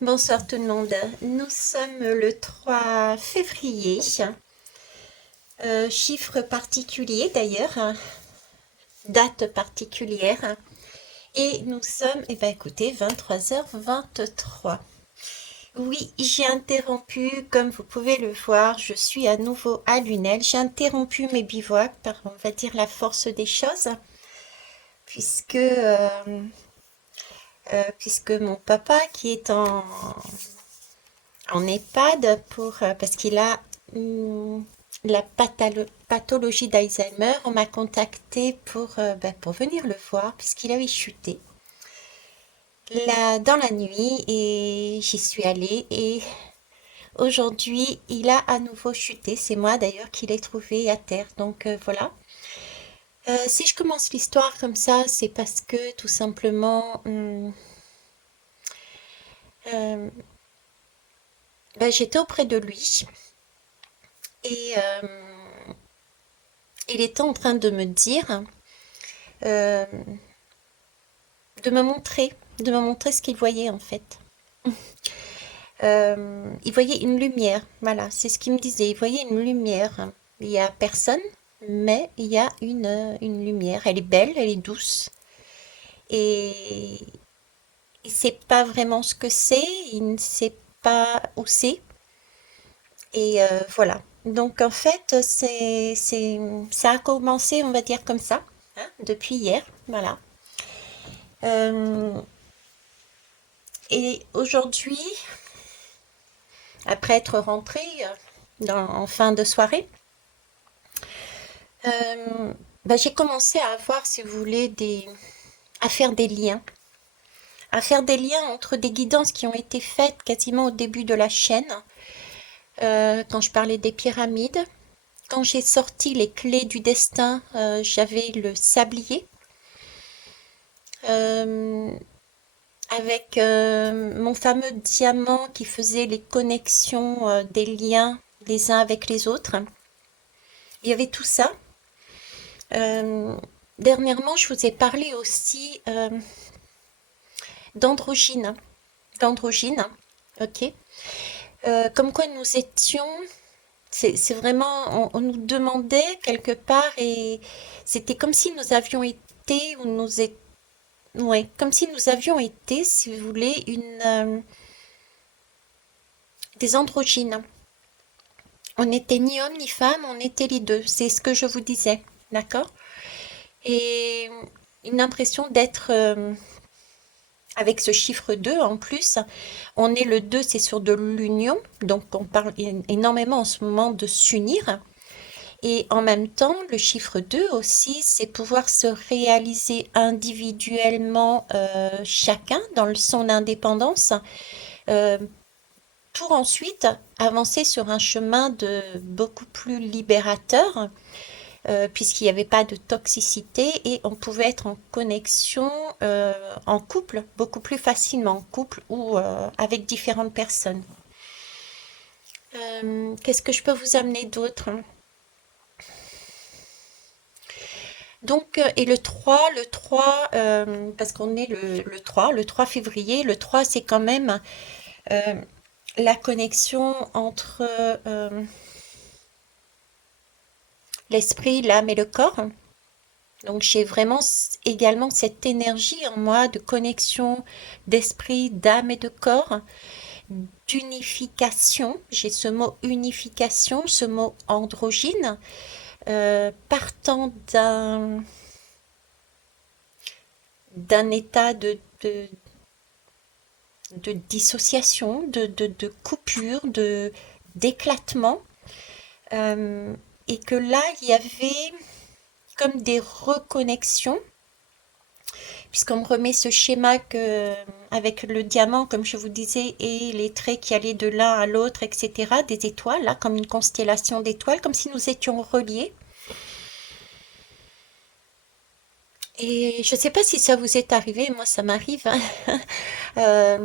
Bonsoir tout le monde. Nous sommes le 3 février. Chiffre particulier d'ailleurs, date particulière. Et nous sommes, eh ben écoutez, 23h23. Oui, j'ai interrompu, comme vous pouvez le voir, je suis à nouveau à Lunel. J'ai interrompu mes bivouacs par, on va dire, la force des choses, puisque, puisque mon papa, qui est en EHPAD parce qu'il a la pathologie d'Alzheimer. On m'a contacté pour venir le voir puisqu'il avait chuté là dans la nuit et j'y suis allée et aujourd'hui il a à nouveau chuté. C'est moi d'ailleurs qui l'ai trouvé à terre. Donc voilà. Si je commence l'histoire comme ça, c'est parce que tout simplement euh, j'étais auprès de lui et il était en train de me dire, euh, de me montrer ce qu'il voyait en fait. Il voyait une lumière, voilà, c'est ce qu'il me disait. Il voyait une lumière. Il y a personne, mais il y a une lumière. Elle est belle, elle est douce. Et il ne sait pas vraiment ce que c'est, il ne sait pas où c'est. Et voilà. Donc en fait, ça a commencé, on va dire comme ça, hein, depuis hier. Voilà. Euh, et aujourd'hui, après être rentrée en fin de soirée, j'ai commencé à avoir, si vous voulez, à faire des liens. À faire des liens entre des guidances qui ont été faites quasiment au début de la chaîne, quand je parlais des pyramides. Quand j'ai sorti les clés du destin, j'avais le sablier. euh, avec mon fameux diamant qui faisait les connexions des liens les uns avec les autres. Il y avait tout ça. Euh, Dernièrement, je vous ai parlé aussi d'androgyne. D'androgyne, ok. Comme quoi nous étions, c'est vraiment, on nous demandait quelque part et c'était comme si nous avions été, ou nous é- ouais, comme si nous avions été, si vous voulez, des androgynes. On n'était ni homme ni femme, on était les deux. C'est ce que je vous disais, d'accord? Et une impression d'être avec ce chiffre 2 en plus. On est le 2, c'est sur de l'union, donc on parle énormément en ce moment de s'unir. Et en même temps, le chiffre 2 aussi, c'est pouvoir se réaliser individuellement chacun dans son indépendance euh, pour ensuite avancer sur un chemin de beaucoup plus libérateur puisqu'il n'y avait pas de toxicité et on pouvait être en connexion en couple beaucoup plus facilement, en couple ou avec différentes personnes. Qu'est-ce que je peux vous amener d'autre? Donc, et le trois parce qu'on est le 3 février, le 3 c'est quand même euh, la connexion entre l'esprit, l'âme et le corps. Donc j'ai vraiment également cette énergie en moi de connexion d'esprit, d'âme et de corps, d'unification. J'ai ce mot unification, ce mot androgyne, partant d'un état de dissociation, de coupure, d'éclatement, euh, et que là il y avait comme des reconnexions puisqu'on me remet ce schéma avec le diamant, comme je vous disais, et les traits qui allaient de l'un à l'autre, etc., des étoiles, là, comme une constellation d'étoiles, comme si nous étions reliés. Et je ne sais pas si ça vous est arrivé, moi ça m'arrive, hein.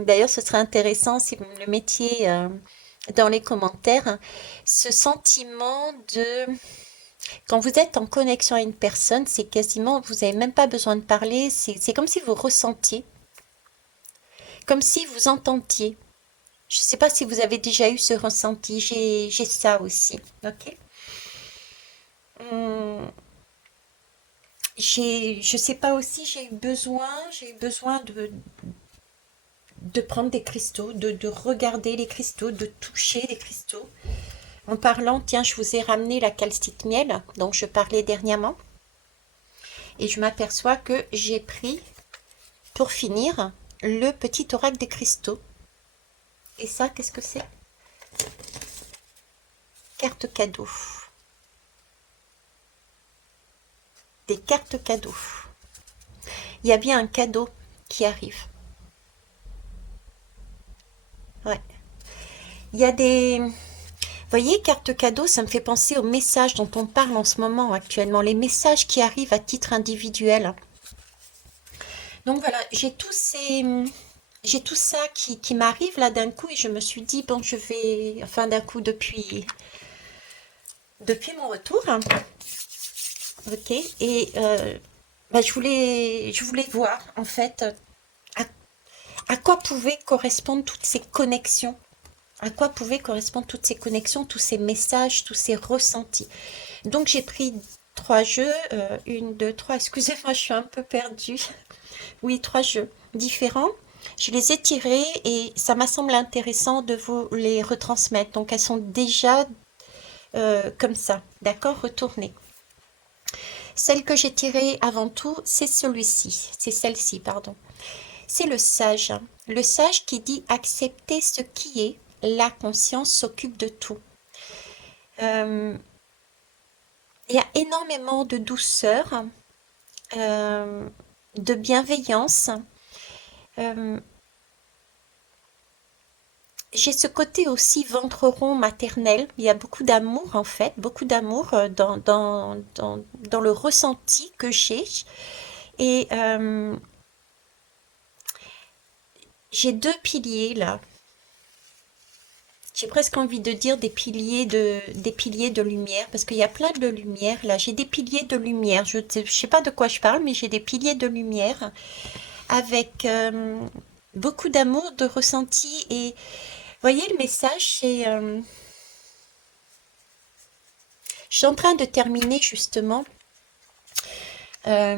D'ailleurs, ce serait intéressant si vous me le mettiez dans les commentaires, hein. Ce sentiment de... Quand vous êtes en connexion à une personne, c'est quasiment, vous n'avez même pas besoin de parler, c'est comme si vous ressentiez, comme si vous entendiez. Je ne sais pas si vous avez déjà eu ce ressenti, j'ai ça aussi, ok? Hum, je sais pas aussi, j'ai eu besoin de prendre des cristaux, de regarder les cristaux, de toucher les cristaux. En parlant, tiens, je vous ai ramené la calcite miel dont je parlais dernièrement. Et je m'aperçois que j'ai pris, pour finir, le petit oracle des cristaux. Et ça, qu'est-ce que c'est? Carte cadeau. Des cartes cadeaux. Il y a bien un cadeau qui arrive. Ouais. Il y a des... Vous voyez, carte cadeau, ça me fait penser aux messages dont on parle en ce moment actuellement, les messages qui arrivent à titre individuel. Donc voilà, j'ai tout ça qui m'arrive là d'un coup et je me suis dit, bon, je vais, enfin d'un coup depuis mon retour, hein, ok, et bah, je voulais voir en fait à, à quoi pouvaient correspondre toutes ces connexions, à quoi pouvaient correspondre toutes ces connexions, tous ces messages, tous ces ressentis. Donc j'ai pris trois jeux, une, deux, trois, excusez-moi, je suis un peu perdue. Oui, trois jeux différents. Je les ai tirés et ça m'a semblé intéressant de vous les retransmettre. Donc elles sont déjà comme ça, d'accord, retournées. Celle que j'ai tirée avant tout, c'est celui-ci, c'est celle-ci, pardon. C'est le sage. Le sage qui dit accepter ce qui est, la conscience s'occupe de tout. Euh, il y a énormément de douceur, euh, de bienveillance. Euh, J'ai ce côté aussi ventre rond maternel. Il y a beaucoup d'amour en fait, beaucoup d'amour dans le ressenti que j'ai. Et j'ai deux piliers là. J'ai presque envie de dire des piliers de lumière, parce qu'il y a plein de lumière là. J'ai des piliers de lumière. Je ne sais pas de quoi je parle, mais j'ai des piliers de lumière avec beaucoup d'amour, de ressenti. Et vous voyez, le message, c'est... je suis en train de terminer justement euh,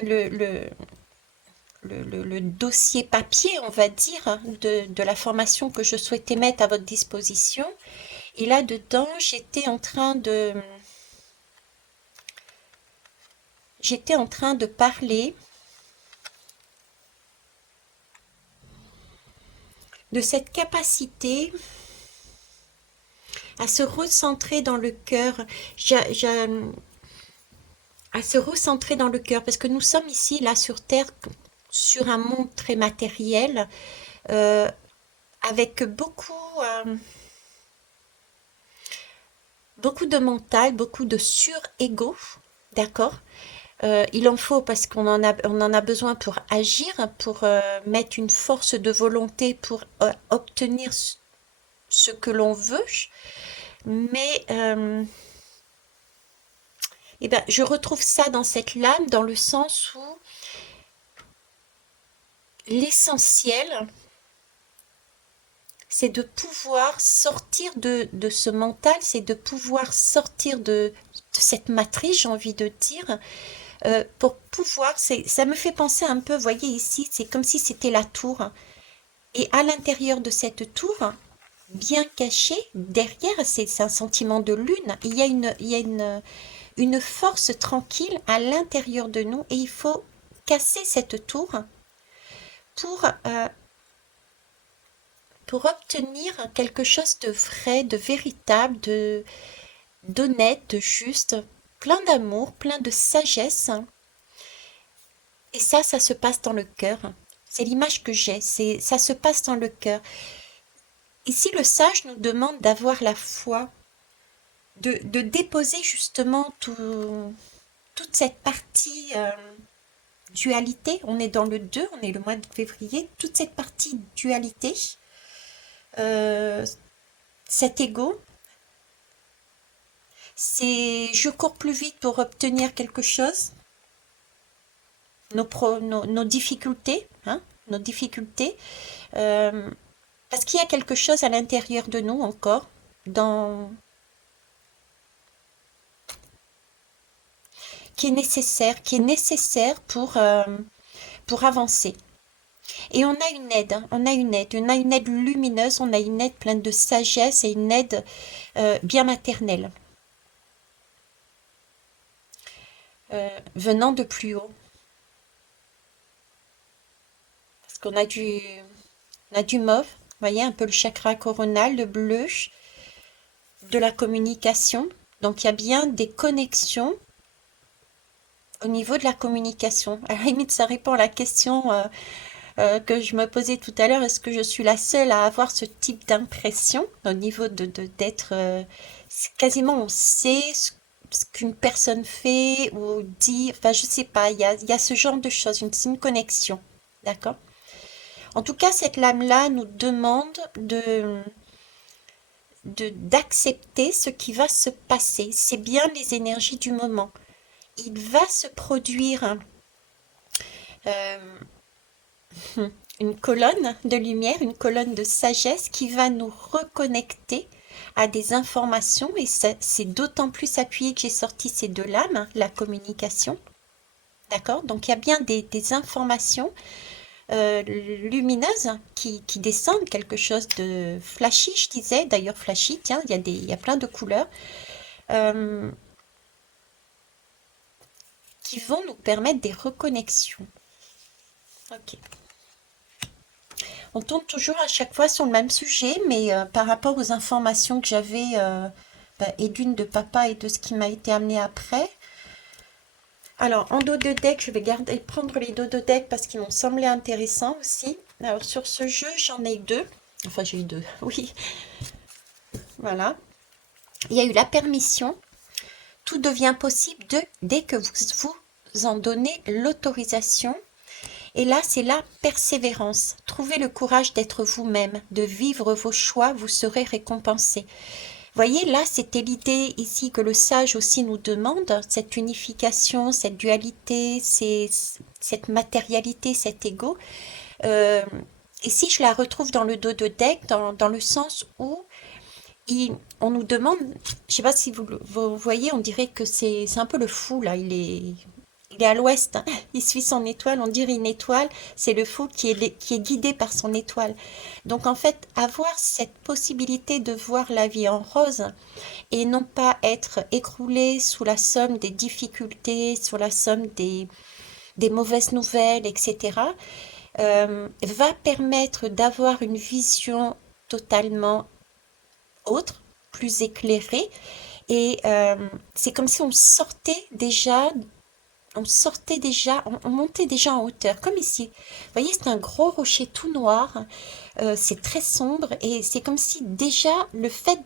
le, le, le dossier papier, on va dire, hein, de la formation que je souhaitais mettre à votre disposition. Et là-dedans, j'étais en train de parler de cette capacité à se recentrer dans le cœur, à se recentrer dans le cœur, parce que nous sommes ici, là, sur Terre, sur un monde très matériel, euh, avec beaucoup de mental, beaucoup de sur-ego, d'accord? Il en faut parce on en a besoin pour agir, pour mettre une force de volonté pour obtenir ce que l'on veut. Mais eh ben, je retrouve ça dans cette lame, dans le sens où l'essentiel, c'est de pouvoir sortir de ce mental, c'est de pouvoir sortir de cette matrice, j'ai envie de dire, pour pouvoir, ça me fait penser un peu, voyez ici, c'est comme si c'était la tour. Et à l'intérieur de cette tour, bien caché, derrière, c'est un sentiment de lune, il y a une force tranquille à l'intérieur de nous et il faut casser cette tour pour, euh, pour obtenir quelque chose de vrai, de véritable, d'honnête, de juste, plein d'amour, plein de sagesse. Et ça se passe dans le cœur. C'est l'image que j'ai, ça se passe dans le cœur. Ici, le sage nous demande d'avoir la foi, de déposer justement toute cette partie dualité. On est dans le 2, on est le mois de février. Toute cette partie dualité, euh, cet ego, c'est je cours plus vite pour obtenir quelque chose, nos difficultés, hein, nos difficultés. Parce qu'il y a quelque chose à l'intérieur de nous encore, dans... qui est nécessaire pour avancer. Et on a une aide, hein, on a une aide lumineuse, on a une aide pleine de sagesse et une aide bien maternelle, venant de plus haut. Parce on a du mauve, vous voyez, un peu le chakra coronal, le bleu, de la communication. Donc il y a bien des connexions au niveau de la communication. À la limite, ça répond à la question que je me posais tout à l'heure. Est-ce que je suis la seule à avoir ce type d'impression au niveau d'être quasiment on sait ce qu'une personne fait ou dit, enfin je sais pas, il y a ce genre de choses, c'est une connexion, d'accord? En tout cas, cette lame-là nous demande d'accepter ce qui va se passer. C'est bien les énergies du moment. Il va se produire euh, une colonne de lumière, une colonne de sagesse qui va nous reconnecter à des informations et c'est d'autant plus appuyé que j'ai sorti ces deux lames, hein, la communication. D'accord? Donc il y a bien des informations lumineuses qui descendent, quelque chose de flashy, je disais, d'ailleurs flashy, tiens, il y a plein de couleurs euh, qui vont nous permettre des reconnexions. Ok. On tourne toujours à chaque fois sur le même sujet, mais par rapport aux informations que j'avais, et d'une de papa et de ce qui m'a été amené après. Alors, en dos de deck, je vais prendre les dos de deck parce qu'ils m'ont semblé intéressants aussi. Alors, sur ce jeu, j'en ai eu deux. Enfin, j'ai eu deux, oui. Voilà. Il y a eu la permission. Tout devient possible dès que vous en donnez l'autorisation. Et là, c'est la persévérance. Trouvez le courage d'être vous-même, de vivre vos choix, vous serez récompensé. Voyez, là, c'était l'idée ici que le sage aussi nous demande, cette unification, cette dualité, cette matérialité, cet ego. Euh, Ici, je la retrouve dans le dos de deck, dans le sens où on nous demande, je sais pas si vous voyez, on dirait que c'est un peu le fou, là, il est à l'ouest, hein. Il suit son étoile, on dirait une étoile, c'est le fou qui est guidé par son étoile. Donc en fait, avoir cette possibilité de voir la vie en rose et non pas être écroulé sous la somme des difficultés, sous la somme des mauvaises nouvelles, etc., va permettre d'avoir une vision totalement autre, plus éclairée. Et c'est comme si on montait déjà en hauteur, comme ici. Vous voyez, c'est un gros rocher tout noir, c'est très sombre, et c'est comme si déjà le fait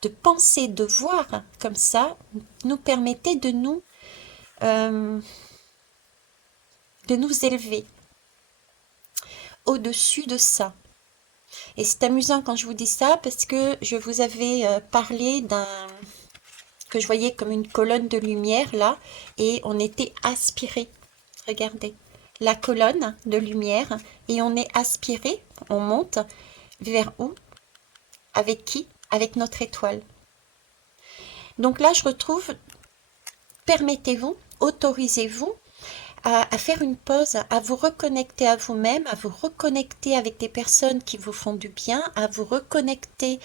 de penser, de voir comme ça, nous permettait euh, de nous élever au-dessus de ça. Et c'est amusant quand je vous dis ça, parce que je vous avais parlé que je voyais comme une colonne de lumière là, et on était aspiré. Regardez, la colonne de lumière, et on est aspiré, on monte vers où? Avec qui? Avec notre étoile. Donc là, je retrouve, permettez-vous, autorisez-vous à faire une pause, à vous reconnecter à vous-même, à vous reconnecter avec des personnes qui vous font du bien, à vous reconnecter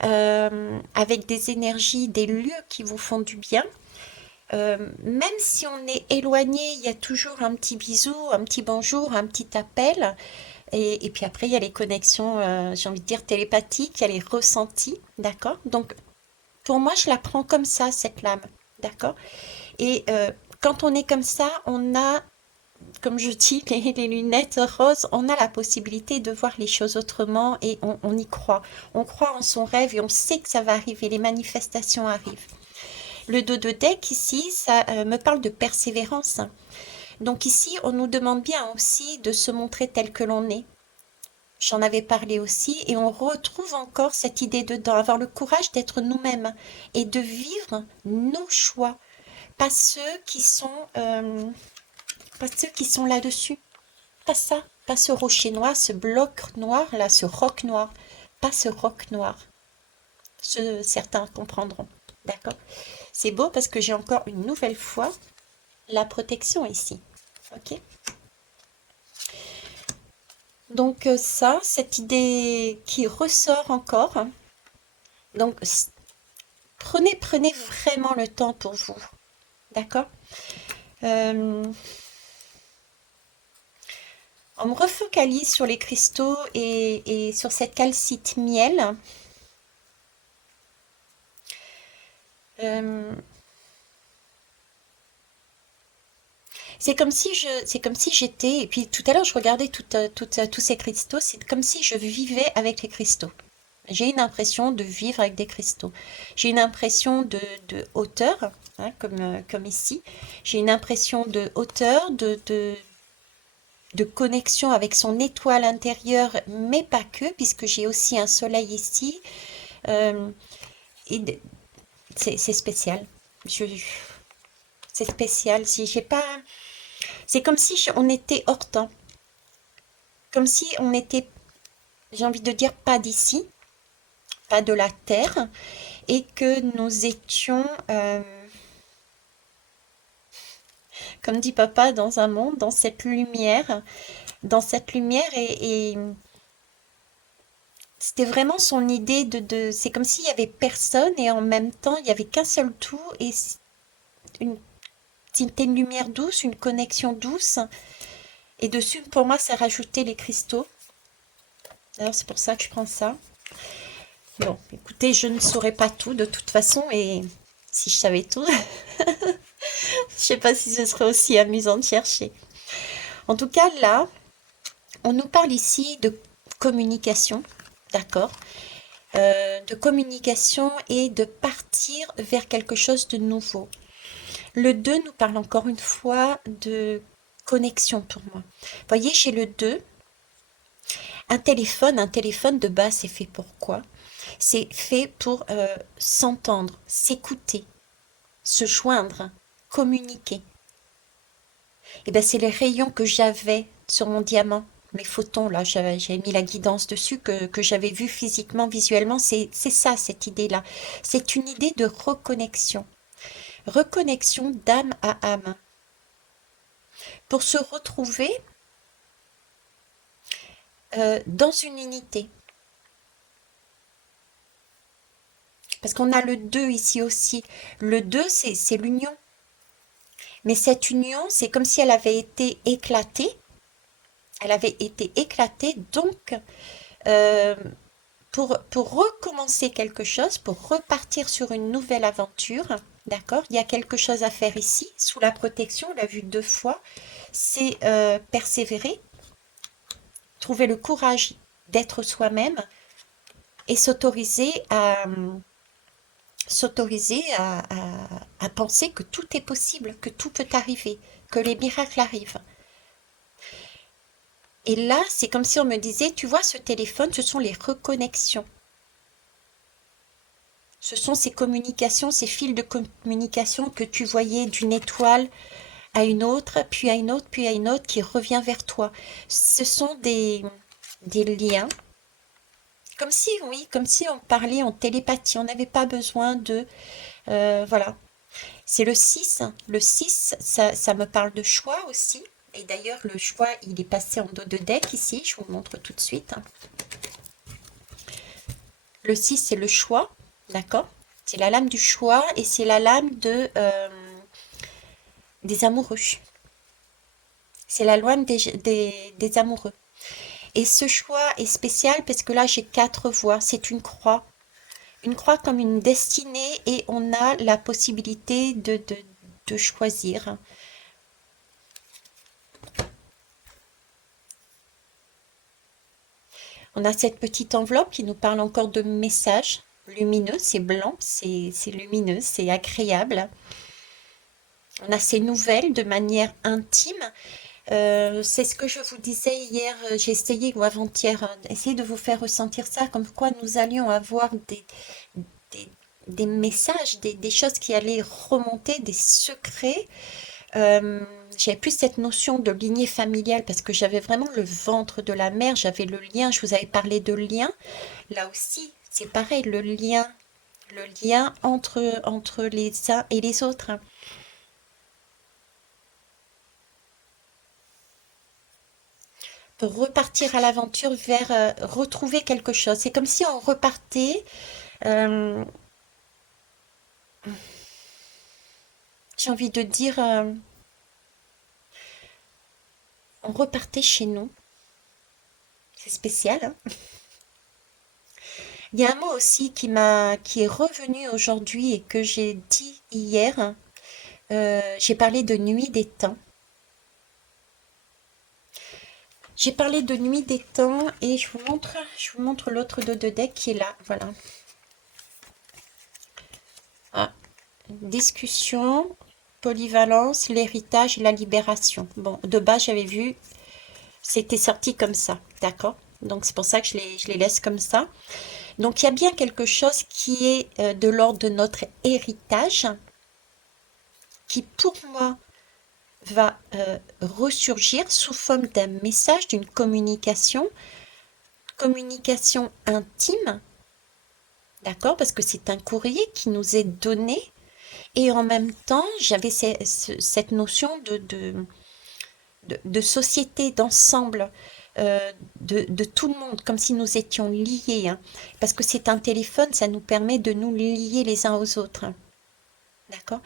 avec des énergies, des lieux qui vous font du bien. Même si on est éloigné, il y a toujours un petit bisou, un petit bonjour, un petit appel. Et puis après, il y a les connexions, j'ai envie de dire télépathiques, il y a les ressentis, d'accord? Donc, pour moi, je la prends comme ça, cette lame, d'accord? Et quand on est comme ça, on a, comme je dis, les lunettes roses, on a la possibilité de voir les choses autrement et on y croit. On croit en son rêve et on sait que ça va arriver, les manifestations arrivent. Le dos de deck ici, ça me parle de persévérance. Donc ici, on nous demande bien aussi de se montrer tel que l'on est. J'en avais parlé aussi et on retrouve encore cette idée dedans, avoir le courage d'être nous-mêmes et de vivre nos choix, pas ceux qui sont, pas ceux qui sont là-dessus, pas ça. pas ce rocher noir, ce bloc noir, là, ce roc noir, pas ce roc noir. Certains comprendront. D'accord? C'est beau parce que j'ai encore une nouvelle fois la protection ici. Ok? Donc ça, cette idée qui ressort encore. Donc prenez vraiment le temps pour vous. D'accord? Euh, on me refocalise sur les cristaux et sur cette calcite miel. Euh, c'est comme si j'étais, et puis tout à l'heure je regardais tous ces cristaux, c'est comme si je vivais avec les cristaux. J'ai une impression de vivre avec des cristaux. J'ai une impression de hauteur, hein, comme ici. J'ai une impression de hauteur, de connexion avec son étoile intérieure, mais pas que, puisque j'ai aussi un soleil ici. Euh, et c'est spécial. Je, c'est spécial. Si j'ai pas, c'est comme si on était hors temps, comme si on était, j'ai envie de dire, pas d'ici, pas de la Terre, et que nous étions, comme dit papa, dans un monde, dans cette lumière, et c'était vraiment son idée c'est comme s'il y avait personne et en même temps il y avait qu'un seul tout et une, c'était une lumière douce, une connexion douce, et dessus pour moi ça rajoutait les cristaux. D'ailleurs c'est pour ça que je prends ça. Bon, écoutez, je ne saurais pas tout de toute façon, et si je savais tout, je sais pas si ce serait aussi amusant de chercher. En tout cas, là, on nous parle ici de communication, d'accord? De communication et de partir vers quelque chose de nouveau. Le 2 nous parle encore une fois de connexion pour moi. Vous voyez, chez le 2, un téléphone de base, c'est fait pour quoi? C'est fait pour s'entendre, s'écouter, se joindre, communiquer. Et bien, c'est les rayons que j'avais sur mon diamant, mes photons, là, j'avais mis la guidance dessus, que j'avais vu physiquement, visuellement. C'est ça, cette idée-là. C'est une idée de reconnexion. Reconnexion d'âme à âme. Pour se retrouver dans une unité. Parce qu'on a le 2 ici aussi. Le 2, c'est l'union. Mais cette union, c'est comme si elle avait été éclatée. Elle avait été éclatée, donc euh, pour recommencer quelque chose, pour repartir sur une nouvelle aventure, d'accord? Il y a quelque chose à faire ici, sous la protection, on l'a vu 2 fois, c'est persévérer, trouver le courage d'être soi-même et s'autoriser à penser que tout est possible, que tout peut arriver, que les miracles arrivent. Et là, c'est comme si on me disait, tu vois, ce téléphone, ce sont les reconnexions. Ce sont ces communications, ces fils de communication que tu voyais d'une étoile à une autre, puis à une autre, puis à une autre, qui revient vers toi. Ce sont des liens, comme si, oui, comme si on parlait en télépathie. On n'avait pas besoin de... voilà. C'est le 6. Le 6, ça me parle de choix aussi. Et d'ailleurs, le choix, il est passé en dos de deck ici. Je vous montre tout de suite. Le 6, c'est le choix. D'accord? C'est la lame du choix et c'est la lame des amoureux. C'est la lame des amoureux. Et ce choix est spécial parce que là, j'ai 4 voies. C'est une croix. Une croix comme une destinée et on a la possibilité de choisir. On a cette petite enveloppe qui nous parle encore de messages lumineux. C'est blanc, c'est lumineux, c'est agréable. On a ces nouvelles de manière intime. C'est ce que je vous disais hier, j'ai essayé ou avant-hier, essayer de vous faire ressentir ça, comme quoi nous allions avoir des, des messages, des choses qui allaient remonter, des secrets, Euh, j'avais plus cette notion de lignée familiale parce que j'avais vraiment le ventre de la mère, j'avais le lien, je vous avais parlé de lien. Là aussi, c'est pareil, le lien entre les uns et les autres. Pour repartir à l'aventure vers retrouver quelque chose. C'est comme si on repartait, euh, j'ai envie de dire, on repartait chez nous. C'est spécial, hein. Il y a un mot aussi qui est revenu aujourd'hui et que j'ai dit hier. J'ai parlé de nuit des temps. J'ai parlé de nuit des temps et je vous montre l'autre dos de deck qui est là. Voilà. Ah, discussion, polyvalence, l'héritage et la libération. Bon, de base, j'avais vu, c'était sorti comme ça, d'accord? Donc c'est pour ça que je les laisse comme ça. Donc il y a bien quelque chose qui est de l'ordre de notre héritage, qui pour moi va ressurgir sous forme d'un message, d'une communication, communication intime, d'accord? Parce que c'est un courrier qui nous est donné. Et en même temps, j'avais cette notion de société, d'ensemble, de tout le monde, comme si nous étions liés, hein. Parce que c'est un téléphone, ça nous permet de nous lier les uns aux autres, hein. D'accord?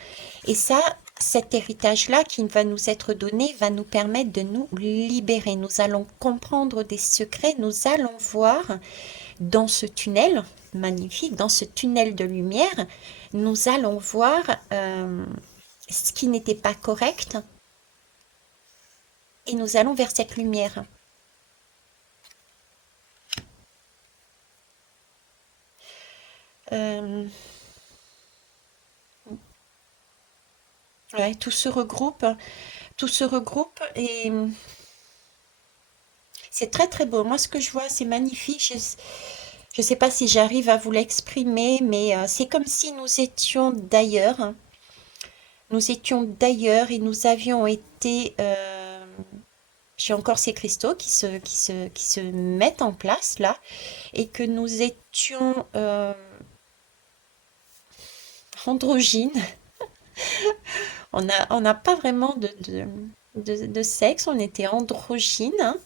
Et ça, cet héritage-là qui va nous être donné va nous permettre de nous libérer. Nous allons comprendre des secrets, nous allons voir dans ce tunnel magnifique, dans ce tunnel de lumière, nous allons voir ce qui n'était pas correct et nous allons vers cette lumière. Euh, ouais, tout se regroupe et c'est très très beau. Moi, ce que je vois, c'est magnifique. Je ne sais pas si j'arrive à vous l'exprimer, mais c'est comme si nous étions d'ailleurs. Nous étions d'ailleurs et nous avions été. J'ai encore ces cristaux qui se mettent en place là, et que nous étions androgynes. On n'a pas vraiment de sexe, on était androgynes, hein,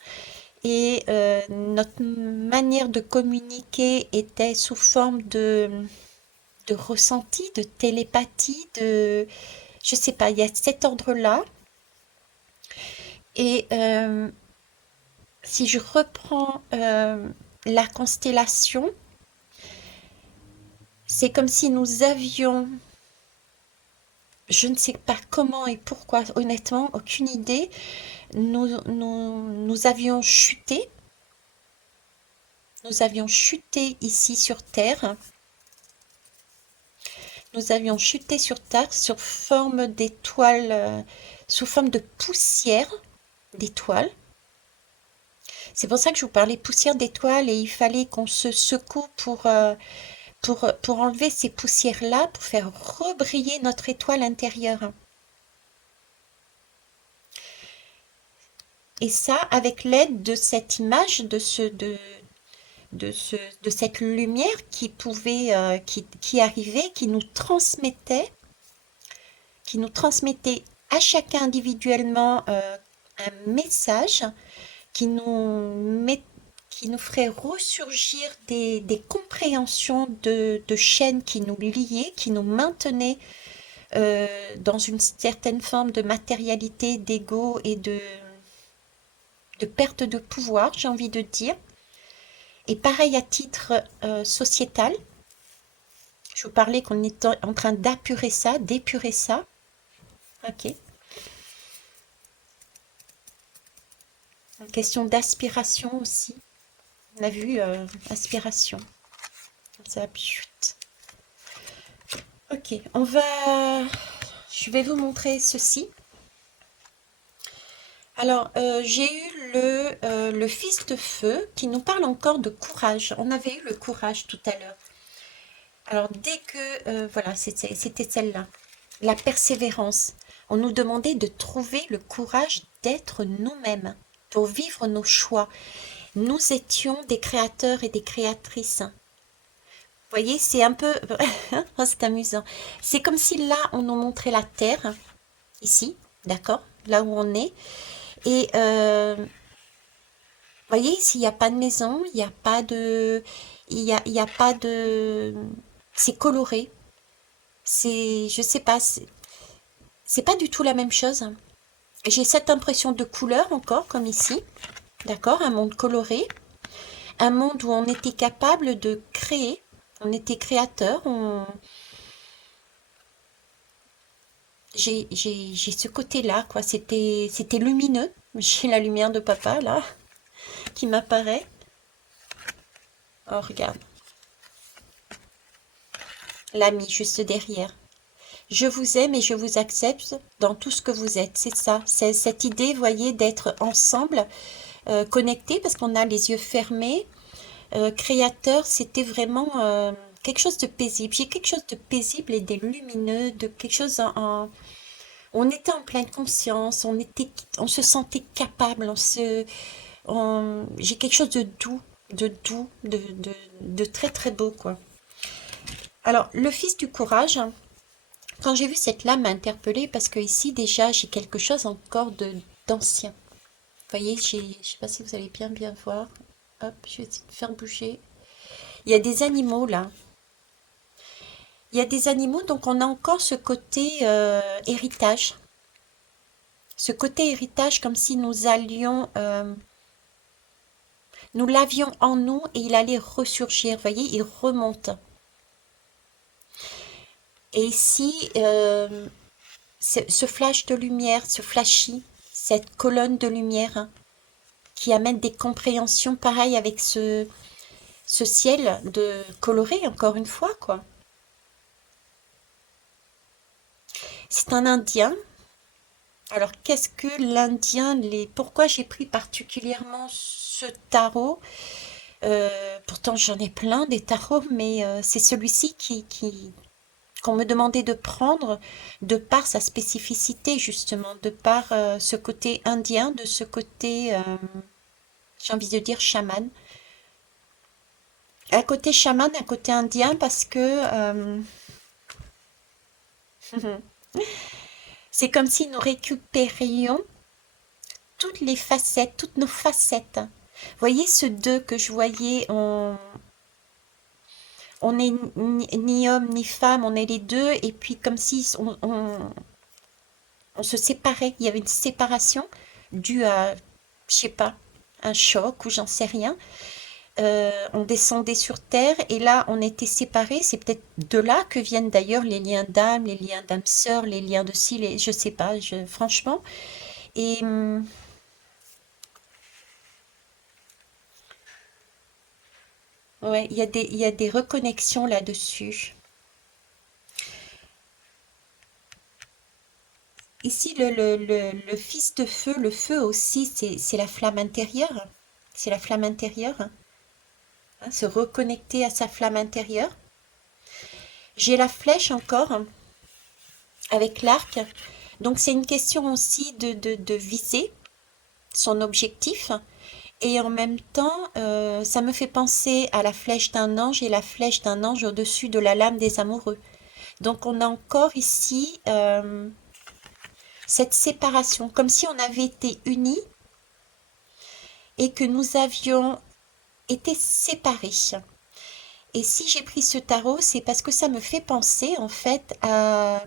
et notre manière de communiquer était sous forme de ressenti, de télépathie, je sais pas, il y a cet ordre-là. Et si je reprends la constellation, c'est comme si nous avions, je ne sais pas comment et pourquoi, honnêtement, aucune idée, nous nous avions chuté ici sur Terre, nous avions chuté sur Terre sur forme d'étoiles, sous forme de poussière d'étoiles. C'est pour ça que je vous parlais poussière d'étoiles et il fallait qu'on se secoue pour enlever ces poussières-là, pour faire rebriller notre étoile intérieure. Et ça, avec l'aide de cette image, de cette lumière qui pouvait, qui arrivait, qui nous transmettait à chacun individuellement un message qui qui nous ferait ressurgir des compréhensions de chaînes qui nous liaient, qui nous maintenaient dans une certaine forme de matérialité, d'ego et de perte de pouvoir, j'ai envie de dire. Et pareil à titre sociétal, je vous parlais qu'on est en train d'apurer ça, d'épurer ça. Ok. Une question d'aspiration aussi. On a vu aspiration. Comme ça, chut. Ok, je vais vous montrer ceci. Alors, j'ai eu le fils de feu qui nous parle encore de courage. On avait eu le courage tout à l'heure. Alors, dès que, voilà, c'était celle-là. La persévérance. On nous demandait de trouver le courage d'être nous-mêmes, pour vivre nos choix. Nous étions des créateurs et des créatrices. Vous voyez, c'est un peu... Oh, c'est amusant. C'est comme si là, on nous montrait la Terre, ici, d'accord? Là où on est. Et voyez, ici, il n'y a pas de maison, il n'y a pas de... Il y a pas de... C'est coloré. C'est... Je sais pas, c'est pas du tout la même chose. J'ai cette impression de couleur encore, comme ici. D'accord? Un monde coloré. Un monde où on était capable de créer. On était créateur. J'ai ce côté-là, quoi. C'était lumineux. J'ai la lumière de papa, là, qui m'apparaît. Oh, regarde. L'ami juste derrière. Je vous aime et je vous accepte dans tout ce que vous êtes. C'est ça. C'est cette idée, voyez, d'être ensemble, connectés, parce qu'on a les yeux fermés. Créateur, c'était vraiment quelque chose de paisible. J'ai quelque chose de paisible et de lumineux, de quelque chose on était en pleine conscience, on se sentait capable, j'ai quelque chose de doux, de très très beau, quoi. Alors, le fils du courage, quand j'ai vu cette lame m'interpeller, parce que ici déjà j'ai quelque chose encore d'ancien. Vous voyez, je sais pas si vous allez bien voir. Hop, je vais essayer de faire bouger. Il y a des animaux là. Il y a des animaux, donc on a encore ce côté héritage. Ce côté héritage, comme si nous l'avions en nous et il allait ressurgir. Vous voyez, il remonte. Et ici, ce flash de lumière, ce flashy, cette colonne de lumière, hein, qui amène des compréhensions pareilles avec ce ciel de coloré, encore une fois, quoi. C'est un Indien. Alors, qu'est-ce que l'Indien, pourquoi j'ai pris particulièrement ce tarot? Pourtant, j'en ai plein des tarots, mais c'est celui-ci qu'on me demandait de prendre de par sa spécificité, justement, de par ce côté indien, de ce côté, j'ai envie de dire, chaman. Un côté chaman, un côté indien, parce que c'est comme si nous récupérions toutes les facettes, toutes nos facettes. Vous voyez ce deux que je voyais, on est ni homme ni femme, on est les deux, et puis comme si on se séparait, il y avait une séparation due à, je sais pas, un choc ou j'en sais rien. On descendait sur Terre et là on était séparés. C'est peut-être de là que viennent d'ailleurs les liens d'âme, les liens d'âme sœur, les liens de ci, je sais pas, franchement. Et ouais, il y a des reconnexions là-dessus. Ici, le fils de feu, le feu aussi, c'est la flamme intérieure. C'est la flamme intérieure, hein, se reconnecter à sa flamme intérieure. J'ai la flèche encore avec l'arc. Donc c'est une question aussi de viser son objectif. Et en même temps, ça me fait penser à la flèche d'un ange et la flèche d'un ange au-dessus de la lame des amoureux. Donc on a encore ici cette séparation, comme si on avait été unis et que nous avions été séparés. Et si j'ai pris ce tarot, c'est parce que ça me fait penser en fait à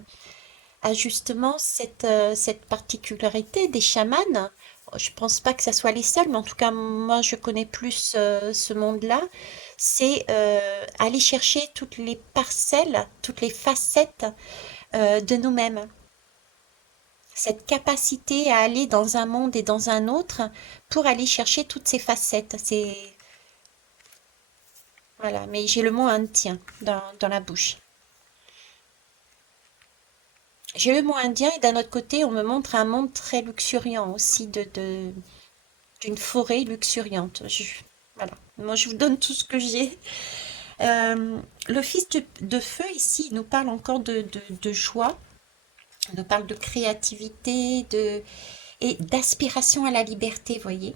justement cette particularité des chamans. Je pense pas que ça soit les seuls, mais en tout cas moi je connais plus ce monde-là. C'est aller chercher toutes les parcelles, toutes les facettes de nous-mêmes. Cette capacité à aller dans un monde et dans un autre pour aller chercher toutes ces facettes. C'est voilà, mais j'ai le mot indien dans la bouche. J'ai le mot indien et d'un autre côté, on me montre un monde très luxuriant aussi, d'une forêt luxuriante. Voilà, moi je vous donne tout ce que j'ai. Le fils de feu ici, il nous parle encore de joie, On nous parle de créativité, et d'aspiration à la liberté, voyez.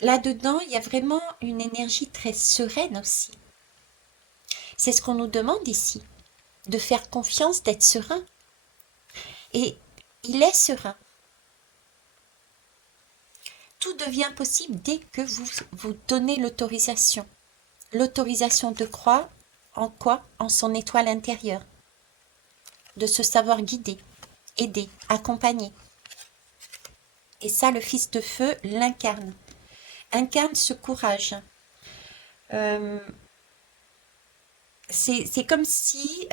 Là-dedans, il y a vraiment une énergie très sereine aussi. C'est ce qu'on nous demande ici, de faire confiance, d'être serein. Et il est serein. Tout devient possible dès que vous vous donnez l'autorisation. L'autorisation de croire en quoi? En son étoile intérieure. De se savoir guider, aider, accompagner. Et ça, le Fils de Feu l'incarne. Incarne ce courage. Euh, c'est comme si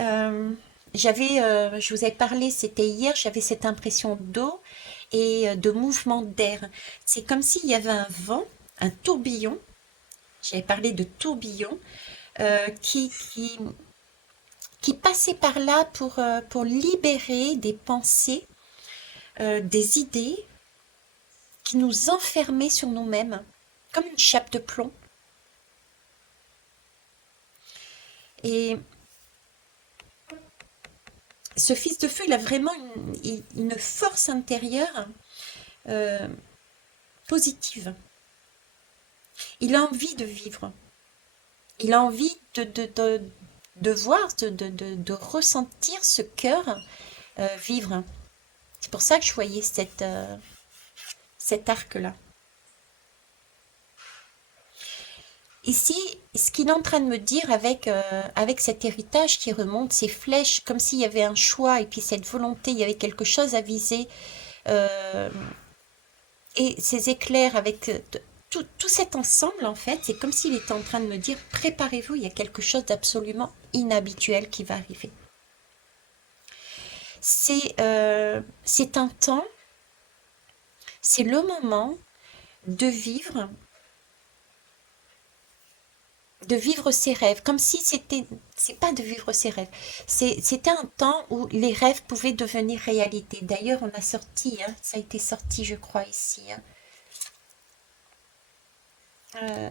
je vous ai parlé, c'était hier, j'avais cette impression d'eau et de mouvement d'air. C'est comme s'il y avait un vent, un tourbillon, j'avais parlé de tourbillon, qui passait par là pour libérer des pensées, des idées qui nous enfermaient sur nous-mêmes, comme une chape de plomb. Et ce Fils de Feu, il a vraiment une force intérieure euh, positive. Il a envie de vivre. Il a envie de voir, de ressentir ce cœur vivre. C'est pour ça que je voyais cet arc-là. Ici, ce qu'il est en train de me dire avec cet héritage qui remonte, ces flèches, comme s'il y avait un choix et puis cette volonté, il y avait quelque chose à viser, euh, et ces éclairs avec tout cet ensemble, en fait, c'est comme s'il était en train de me dire, préparez-vous, il y a quelque chose d'absolument inhabituel qui va arriver. C'est un temps, c'est le moment de vivre ses rêves, comme si c'est pas de vivre ses rêves, c'était un temps où les rêves pouvaient devenir réalité. D'ailleurs, on a sorti, hein, ça a été sorti, je crois, ici, hein. Euh,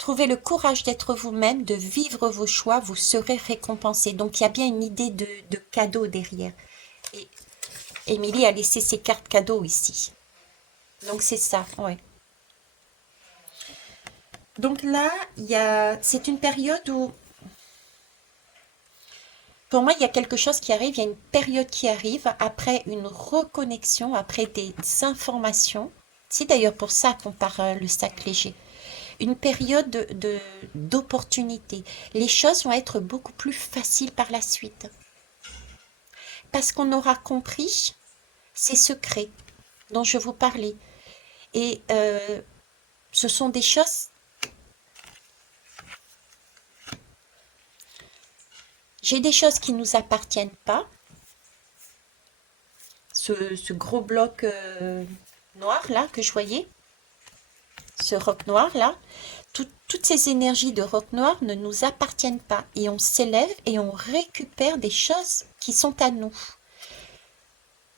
Trouvez le courage d'être vous-même, de vivre vos choix, vous serez récompensé. Donc il y a bien une idée de cadeau derrière. Et Émilie a laissé ses cartes cadeaux ici. Donc c'est ça, ouais. Donc là, c'est une période où, pour moi, il y a quelque chose qui arrive, il y a une période qui arrive après une reconnexion, après des informations. C'est d'ailleurs pour ça qu'on parle le sac léger. Une période d'opportunité. Les choses vont être beaucoup plus faciles par la suite. Parce qu'on aura compris ces secrets dont je vous parlais. Et ce sont des choses. J'ai des choses qui ne nous appartiennent pas. Ce gros bloc noir là que je voyais, ce roc noir là, toutes ces énergies de roc noir ne nous appartiennent pas. Et on s'élève et on récupère des choses qui sont à nous.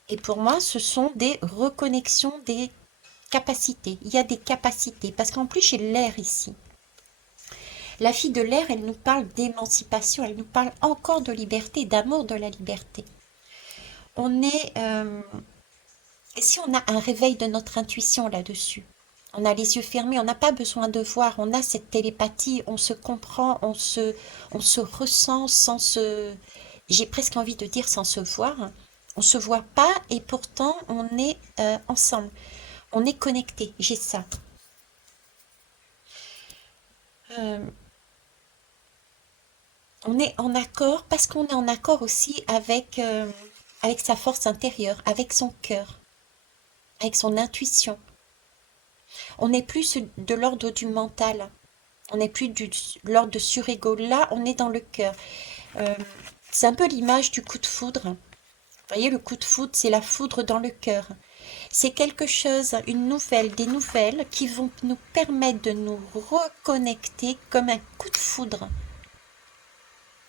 Et pour moi, ce sont des reconnexions des capacités. Il y a des capacités. Parce qu'en plus, j'ai l'air ici. La fille de l'air, elle nous parle d'émancipation, elle nous parle encore de liberté, d'amour de la liberté. On est... et si on a un réveil de notre intuition là-dessus, on a les yeux fermés, on n'a pas besoin de voir, on a cette télépathie, on se comprend, on se ressent sans se... J'ai presque envie de dire sans se voir. On ne se voit pas et pourtant on est ensemble. On est connecté, j'ai ça. Euh, on est en accord parce qu'on est en accord aussi avec sa force intérieure, avec son cœur, avec son intuition. On n'est plus de l'ordre du mental, on n'est plus de l'ordre de surego. Là, on est dans le cœur. Euh, c'est un peu l'image du coup de foudre. Vous voyez, le coup de foudre, c'est la foudre dans le cœur. C'est quelque chose, une nouvelle, des nouvelles qui vont nous permettre de nous reconnecter comme un coup de foudre.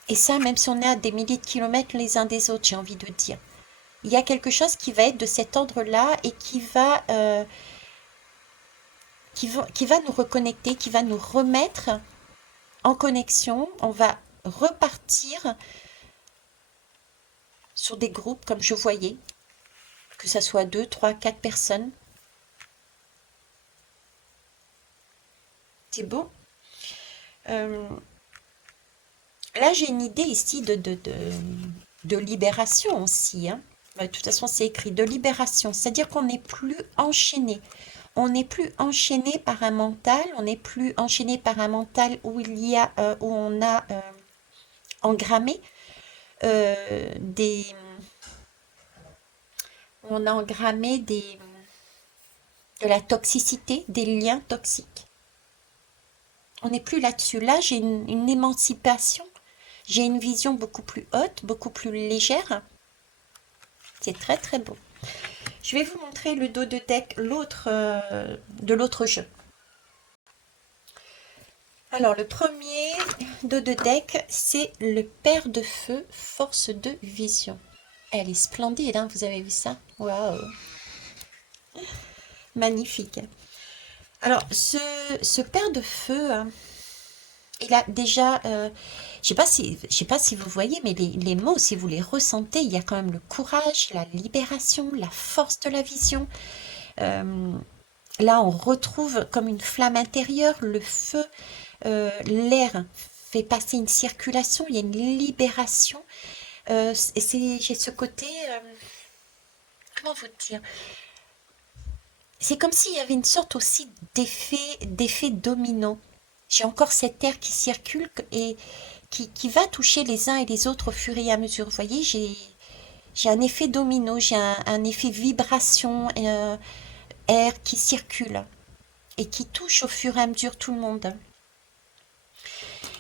Et ça, même si on est à des milliers de kilomètres les uns des autres, j'ai envie de dire. Il y a quelque chose qui va être de cet ordre-là et qui va nous reconnecter, qui va nous remettre en connexion. On va repartir sur des groupes comme je voyais, que ça soit 2, 3, 4 personnes. C'est beau. Euh, Là, j'ai une idée ici de libération aussi, hein. De toute façon, c'est écrit de libération, c'est-à-dire qu'on n'est plus enchaîné. On n'est plus enchaîné par un mental, on n'est plus enchaîné par un mental où où on a engrammé des, on a engrammé de la toxicité, des liens toxiques. On n'est plus là-dessus. Là, j'ai une émancipation. J'ai une vision beaucoup plus haute, beaucoup plus légère. C'est très très beau. Je vais vous montrer le dos de deck, de l'autre jeu. Alors, le premier dos de deck, c'est le Père de Feu, Force de Vision. Elle est splendide, hein, vous avez vu ça? Waouh! Magnifique. Alors, ce Père de Feu, hein, il a déjà, je sais pas si vous voyez, mais les mots, si vous les ressentez, il y a quand même le courage, la libération, la force de la vision. Euh, Là, on retrouve comme une flamme intérieure, le feu, l'air fait passer une circulation, il y a une libération. J'ai ce côté, comment vous dire? C'est comme s'il y avait une sorte aussi d'effet domino. J'ai encore cet air qui circule et qui va toucher les uns et les autres au fur et à mesure. Vous voyez, j'ai un effet domino, j'ai un effet vibration, air qui circule et qui touche au fur et à mesure tout le monde.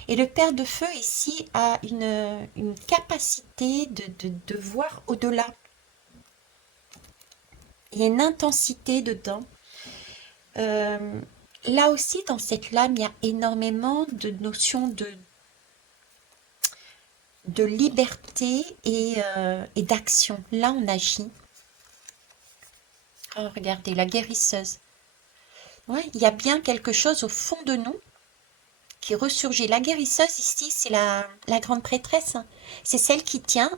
Et le Père de Feu ici a une capacité de voir au-delà. Il y a une intensité dedans. Euh, Là aussi, dans cette lame, il y a énormément de notions de liberté et d'action. Là, on agit. Oh, regardez, la guérisseuse. Ouais, il y a bien quelque chose au fond de nous qui ressurgit. La guérisseuse, ici, c'est la grande prêtresse. C'est celle qui tient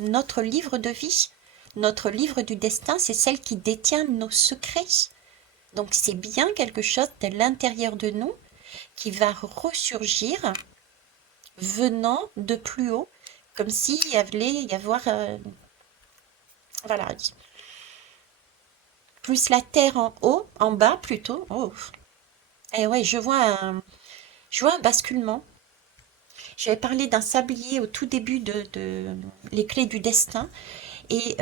notre livre de vie, notre livre du destin. C'est celle qui détient nos secrets. Donc, c'est bien quelque chose de l'intérieur de nous qui va ressurgir venant de plus haut, comme s'il y allait y avoir, voilà, plus la terre en haut, en bas plutôt. Oh. Et ouais, je vois un basculement. J'avais parlé d'un sablier au tout début de Les Clés du Destin. Et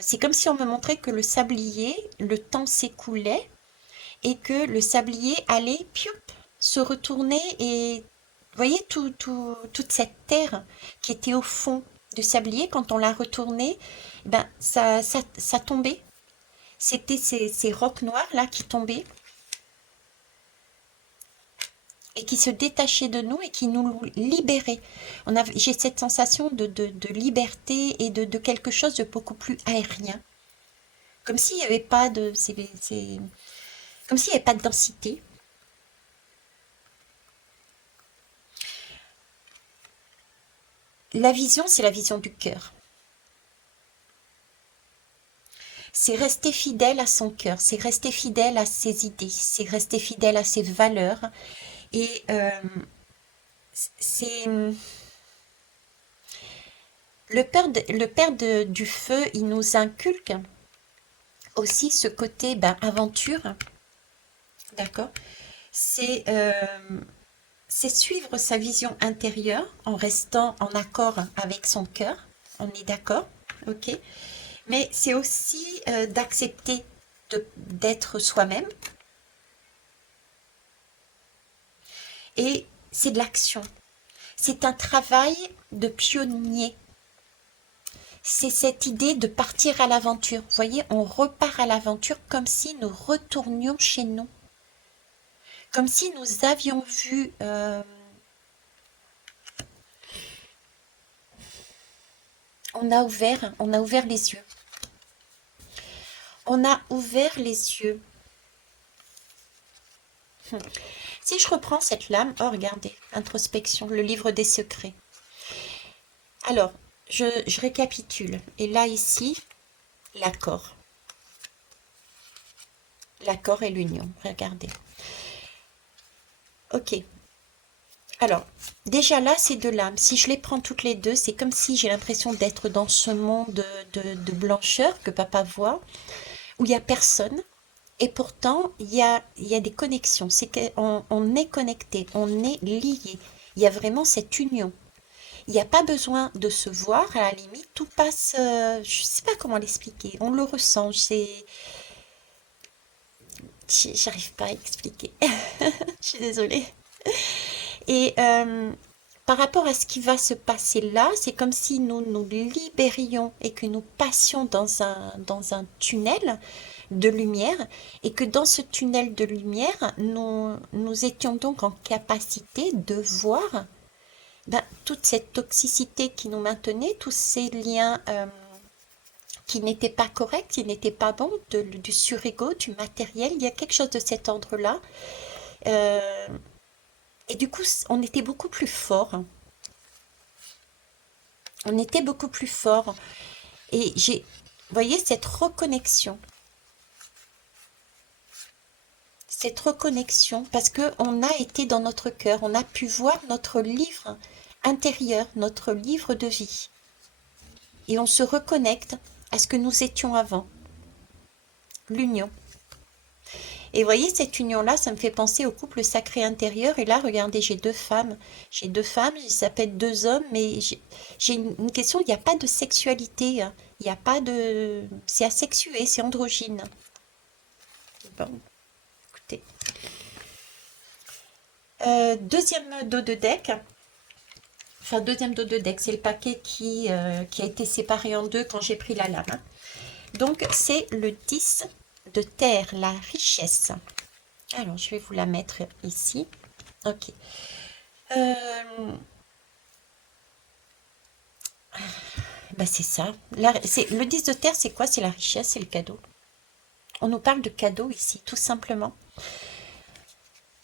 c'est comme si on me montrait que le sablier, le temps s'écoulait et que le sablier allait pioup, se retourner et vous voyez toute cette terre qui était au fond du sablier, quand on l'a retourné, ben ça tombait. C'était ces rocs noirs là qui tombaient et qui se détachaient de nous et qui nous libéraient. J'ai cette sensation de liberté et de quelque chose de beaucoup plus aérien. Comme s'il n'y avait pas de, comme s'il n'y avait pas de densité. La vision, c'est la vision du cœur. C'est rester fidèle à son cœur, c'est rester fidèle à ses idées, c'est rester fidèle à ses valeurs. Et c'est le père du feu, il nous inculque aussi ce côté ben, aventure, d'accord? C'est c'est suivre sa vision intérieure en restant en accord avec son cœur. On est d'accord, ok? Mais c'est aussi d'accepter d'être soi-même et c'est de l'action. C'est un travail de pionnier. C'est cette idée de partir à l'aventure. Vous voyez, on repart à l'aventure comme si nous retournions chez nous. Comme si nous avions vu... on a ouvert les yeux. On a ouvert les yeux. Si je reprends cette lame, oh regardez, introspection, le livre des secrets. Alors, je récapitule. Et là, ici, l'accord. L'accord et l'union. Regardez. Ok. Alors, déjà là, ces deux lames, si je les prends toutes les deux, c'est comme si j'ai l'impression d'être dans ce monde de blancheur que papa voit, où il n'y a personne. Et pourtant, il y a des connexions. C'est qu'on on est connecté, on est lié. Il y a vraiment cette union. Il n'y a pas besoin de se voir, à la limite, tout passe, je ne sais pas comment l'expliquer, on le ressent, j'arrive pas à expliquer, je suis désolée. Et par rapport à ce qui va se passer là, c'est comme si nous nous libérions et que nous passions dans un tunnel de lumière et que dans ce tunnel de lumière, nous étions donc en capacité de voir ben, toute cette toxicité qui nous maintenait, tous ces liens qui n'étaient pas corrects, qui n'étaient pas bons, du surego, du matériel, il y a quelque chose de cet ordre-là. Euh, et du coup, on était beaucoup plus fort. On était beaucoup plus fort. Et vous voyez, cette reconnexion, parce que on a été dans notre cœur, on a pu voir notre livre intérieur, notre livre de vie. Et on se reconnecte à ce que nous étions avant, l'union. Et vous voyez, cette union-là, ça me fait penser au couple sacré intérieur. Et là, regardez, j'ai deux femmes. J'ai deux femmes, ils s'appellent deux hommes, mais j'ai une question, il n'y a pas de sexualité, hein. Il n'y a pas de... C'est asexué, c'est androgyne. Bon, écoutez. Deuxième dos de deck. Enfin, deuxième dos de deck, c'est le paquet qui a été séparé en deux quand j'ai pris la lame, hein. Donc, c'est le 10 de terre, la richesse. Alors, je vais vous la mettre ici. Ok. Euh, bah c'est ça. Le 10 de terre, c'est quoi? C'est la richesse, c'est le cadeau. On nous parle de cadeau ici, tout simplement.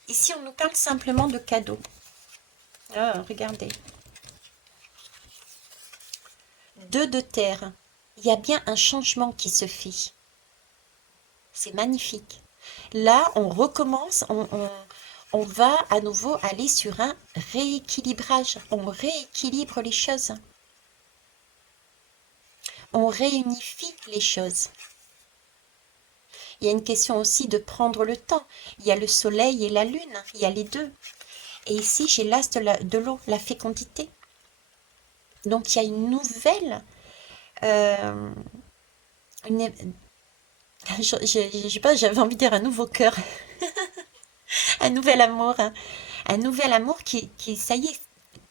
Ici, on nous parle simplement de cadeau. Ah, regardez. 2 de terre. Il y a bien un changement qui se fait. C'est magnifique. Là, on recommence, on va à nouveau aller sur un rééquilibrage. On rééquilibre les choses. On réunifie les choses. Il y a une question aussi de prendre le temps. Il y a le soleil et la lune, il y a les deux. Et ici, j'ai l'as de l'eau, la fécondité. Donc, il y a une nouvelle... euh, une- je sais pas, j'avais envie de dire un nouveau cœur, un nouvel amour, hein. Un nouvel amour ça y est,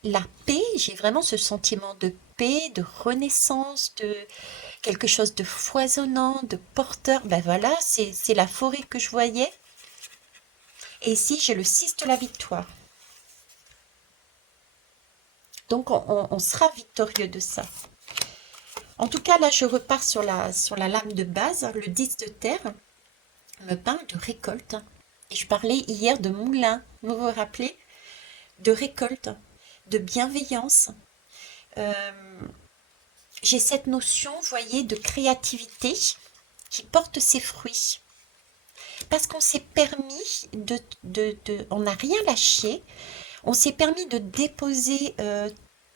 la paix, j'ai vraiment ce sentiment de paix, de renaissance, de quelque chose de foisonnant, de porteur. Ben voilà, c'est la forêt que je voyais. Et ici, j'ai le 6 de la victoire. Donc, on sera victorieux de ça. En tout cas, là, je repars sur la lame de base. Le 10 de terre me parle de récolte. Et je parlais hier de moulin. Vous vous rappelez? De récolte, de bienveillance. Euh, j'ai cette notion, vous voyez, de créativité qui porte ses fruits. Parce qu'on s'est permis on n'a rien lâché. On s'est permis de déposer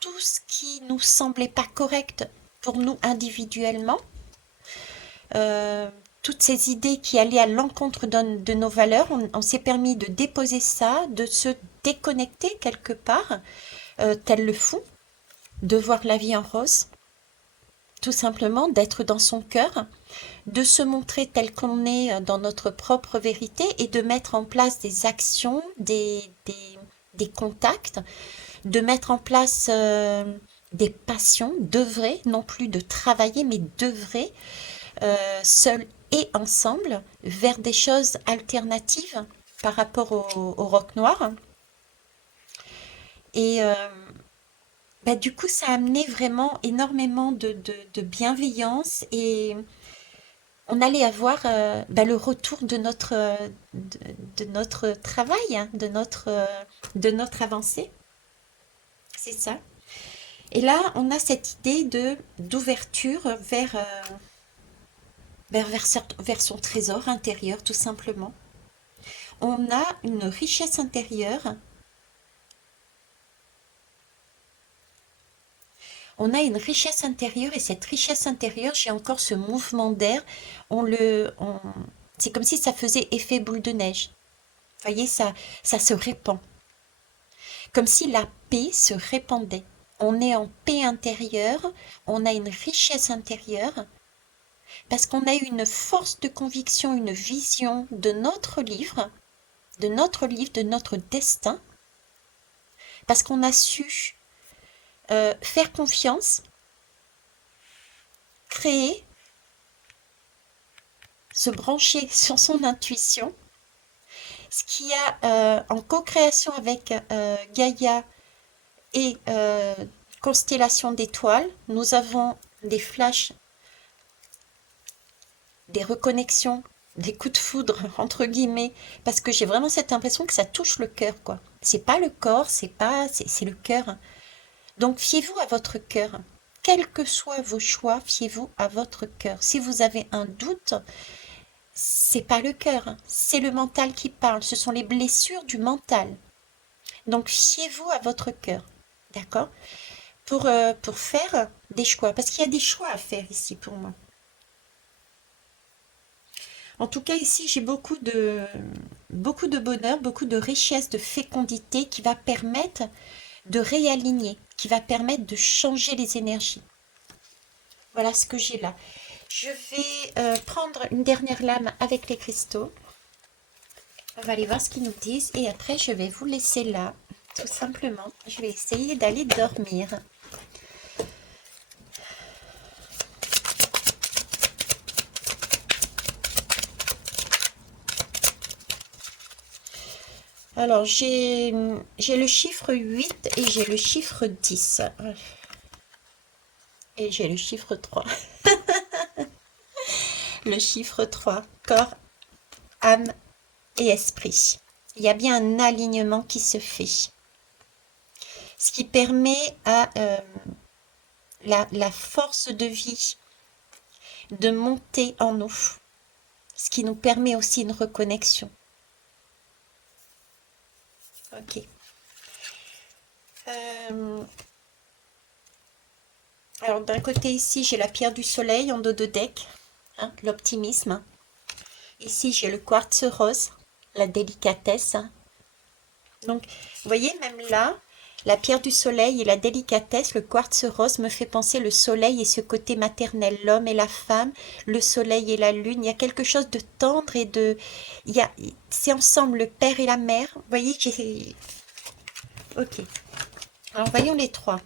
tout ce qui nous semblait pas correct pour nous individuellement, euh, toutes ces idées qui allaient à l'encontre de nos valeurs, on s'est permis de déposer ça, de se déconnecter quelque part, tel le fou, de voir la vie en rose, tout simplement d'être dans son cœur, de se montrer tel qu'on est dans notre propre vérité et de mettre en place des actions, des contacts, de mettre en place des passions, d'œuvrer, non plus de travailler, mais d'œuvrer seuls et ensemble vers des choses alternatives par rapport au rock noir. Et bah, du coup, ça a amené vraiment énormément de bienveillance et on allait avoir bah, le retour de notre travail, hein, de notre avancée. C'est ça. Et là, on a cette idée d'ouverture vers son trésor intérieur, tout simplement. On a une richesse intérieure. On a une richesse intérieure et cette richesse intérieure, j'ai encore ce mouvement d'air. C'est comme si ça faisait effet boule de neige. Vous voyez, ça se répand. Comme si la paix se répandait. On est en paix intérieure, on a une richesse intérieure, parce qu'on a une force de conviction, une vision de notre livre, de notre destin, parce qu'on a su faire confiance, créer, se brancher sur son intuition, ce qui a en co-création avec Gaïa et constellation d'étoiles, nous avons des flashs, des reconnexions, des coups de foudre, entre guillemets, parce que j'ai vraiment cette impression que ça touche le cœur, quoi. C'est pas le corps, c'est le cœur. Donc fiez-vous à votre cœur. Quels que soient vos choix, fiez-vous à votre cœur. Si vous avez un doute, c'est pas le cœur, c'est le mental qui parle. Ce sont les blessures du mental. Donc fiez-vous à votre cœur, d'accord? Pour faire des choix, parce qu'il y a des choix à faire ici pour moi. En tout cas, ici, j'ai beaucoup de bonheur, beaucoup de richesse, de fécondité qui va permettre de réaligner, qui va permettre de changer les énergies. Voilà ce que j'ai là. Je vais prendre une dernière lame avec les cristaux. On va aller voir ce qu'ils nous disent et après je vais vous laisser là, tout simplement. Je vais essayer d'aller dormir. Alors j'ai le chiffre 8 et j'ai le chiffre 10. Et j'ai le chiffre 3. Le chiffre 3, corps, âme et esprit. Il y a bien un alignement qui se fait. Ce qui permet à la force de vie de monter en nous. Ce qui nous permet aussi une reconnexion. Ok. Alors d'un côté ici, j'ai la pierre du soleil en dos de deck, hein, l'optimisme. Ici, j'ai le quartz rose, la délicatesse. Donc, vous voyez, même là, la pierre du soleil et la délicatesse, le quartz rose me fait penser le soleil et ce côté maternel, l'homme et la femme, le soleil et la lune. Il y a quelque chose de tendre et de... C'est ensemble, le père et la mère. Vous voyez, j'ai... Ok. Alors, voyons les trois.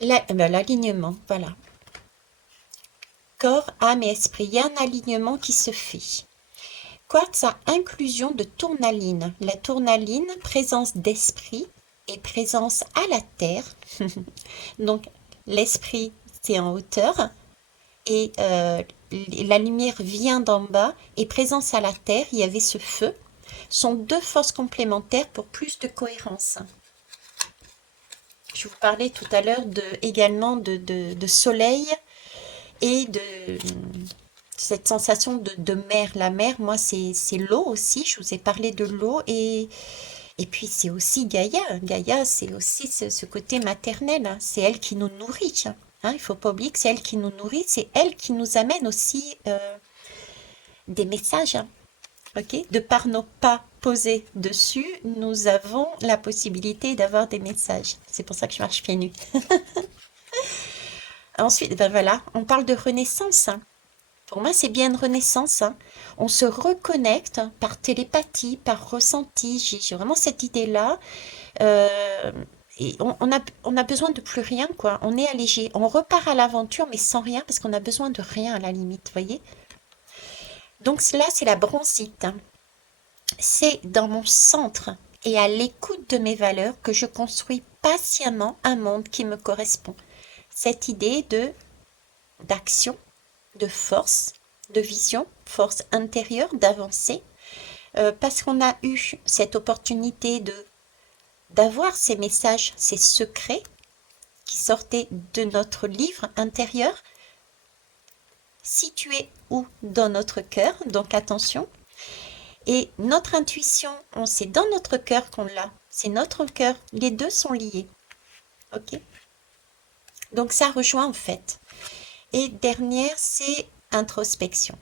L'alignement, voilà. Corps, âme et esprit. Il y a un alignement qui se fait. Quartz a inclusion de tournaline. La tournaline, présence d'esprit et présence à la terre. Donc, l'esprit, c'est en hauteur et la lumière vient d'en bas et présence à la terre, il y avait ce feu. Sont deux forces complémentaires pour plus de cohérence. Je vous parlais tout à l'heure également de soleil et de cette sensation de mer. La mer, moi, c'est l'eau aussi. Je vous ai parlé de l'eau et puis c'est aussi Gaïa. Gaïa, c'est aussi ce côté maternel, hein. C'est elle qui nous nourrit. Hein. Il ne faut pas oublier que c'est elle qui nous nourrit. C'est elle qui nous amène aussi des messages. Hein. Okay, de par nos pas posés dessus, nous avons la possibilité d'avoir des messages. C'est pour ça que je marche pieds nus. Ensuite, ben voilà, on parle de renaissance. Hein. Pour moi, c'est bien une renaissance. Hein. On se reconnecte par télépathie, par ressenti. J'ai vraiment cette idée-là. Et on a besoin de plus rien, quoi. On est allégé. On repart à l'aventure, mais sans rien, parce qu'on a besoin de rien à la limite, vous voyez. Donc là, c'est la bronzite. C'est dans mon centre et à l'écoute de mes valeurs que je construis patiemment un monde qui me correspond. Cette idée d'action, de force, de vision, force intérieure, d'avancer, parce qu'on a eu cette opportunité d'avoir ces messages, ces secrets, qui sortait de notre livre intérieur, situé où? Dans notre cœur, donc attention. Et notre intuition, c'est dans notre cœur qu'on l'a. C'est notre cœur. Les deux sont liés. Ok? Donc ça rejoint en fait. Et dernière, c'est introspection.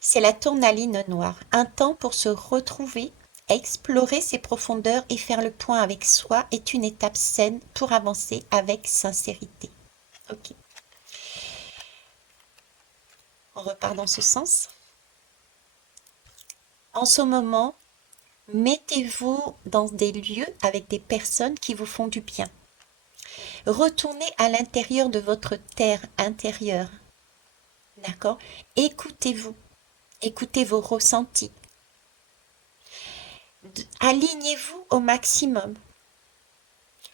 C'est la tourmaline noire. Un temps pour se retrouver, explorer ses profondeurs et faire le point avec soi est une étape saine pour avancer avec sincérité. Ok. On repart dans ce sens. En ce moment, mettez-vous dans des lieux avec des personnes qui vous font du bien. Retournez à l'intérieur de votre terre intérieure. D'accord? Écoutez-vous. Écoutez vos ressentis. Alignez-vous au maximum.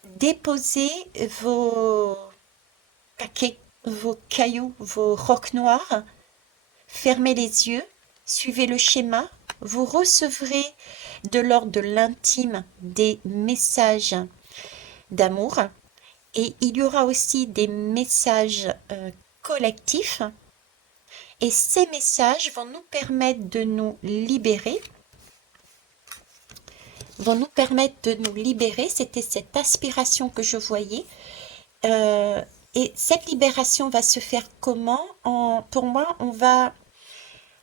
Déposez vos paquets, vos cailloux, vos rocs noirs. Fermez les yeux. Suivez le schéma. Vous recevrez de l'ordre de l'intime des messages d'amour. Et il y aura aussi des messages collectifs. Et ces messages vont nous permettre de nous libérer. C'était cette aspiration que je voyais. Et cette libération va se faire comment? Pour moi, on va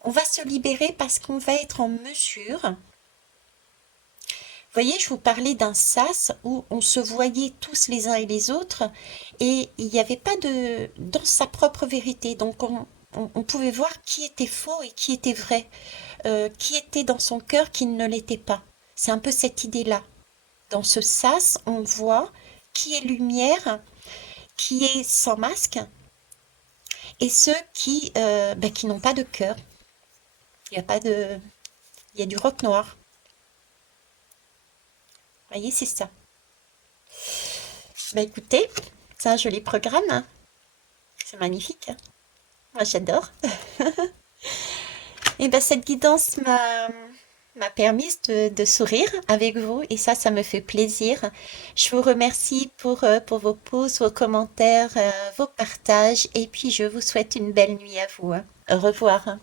se libérer parce qu'on va être en mesure. Vous voyez, je vous parlais d'un sas où on se voyait tous les uns et les autres et il n'y avait pas dans sa propre vérité. Donc on pouvait voir qui était faux et qui était vrai, qui était dans son cœur, qui ne l'était pas. C'est un peu cette idée-là. Dans ce sas, on voit qui est lumière, qui est sans masque et ceux qui n'ont pas de cœur. Il y a du roc noir. Vous voyez, c'est ça. Écoutez, c'est un joli programme, hein. C'est magnifique, hein. Moi, j'adore. Et cette guidance m'a permis de sourire avec vous et ça me fait plaisir. Je vous remercie pour vos pouces, vos commentaires, vos partages et puis je vous souhaite une belle nuit à vous, hein. Au revoir.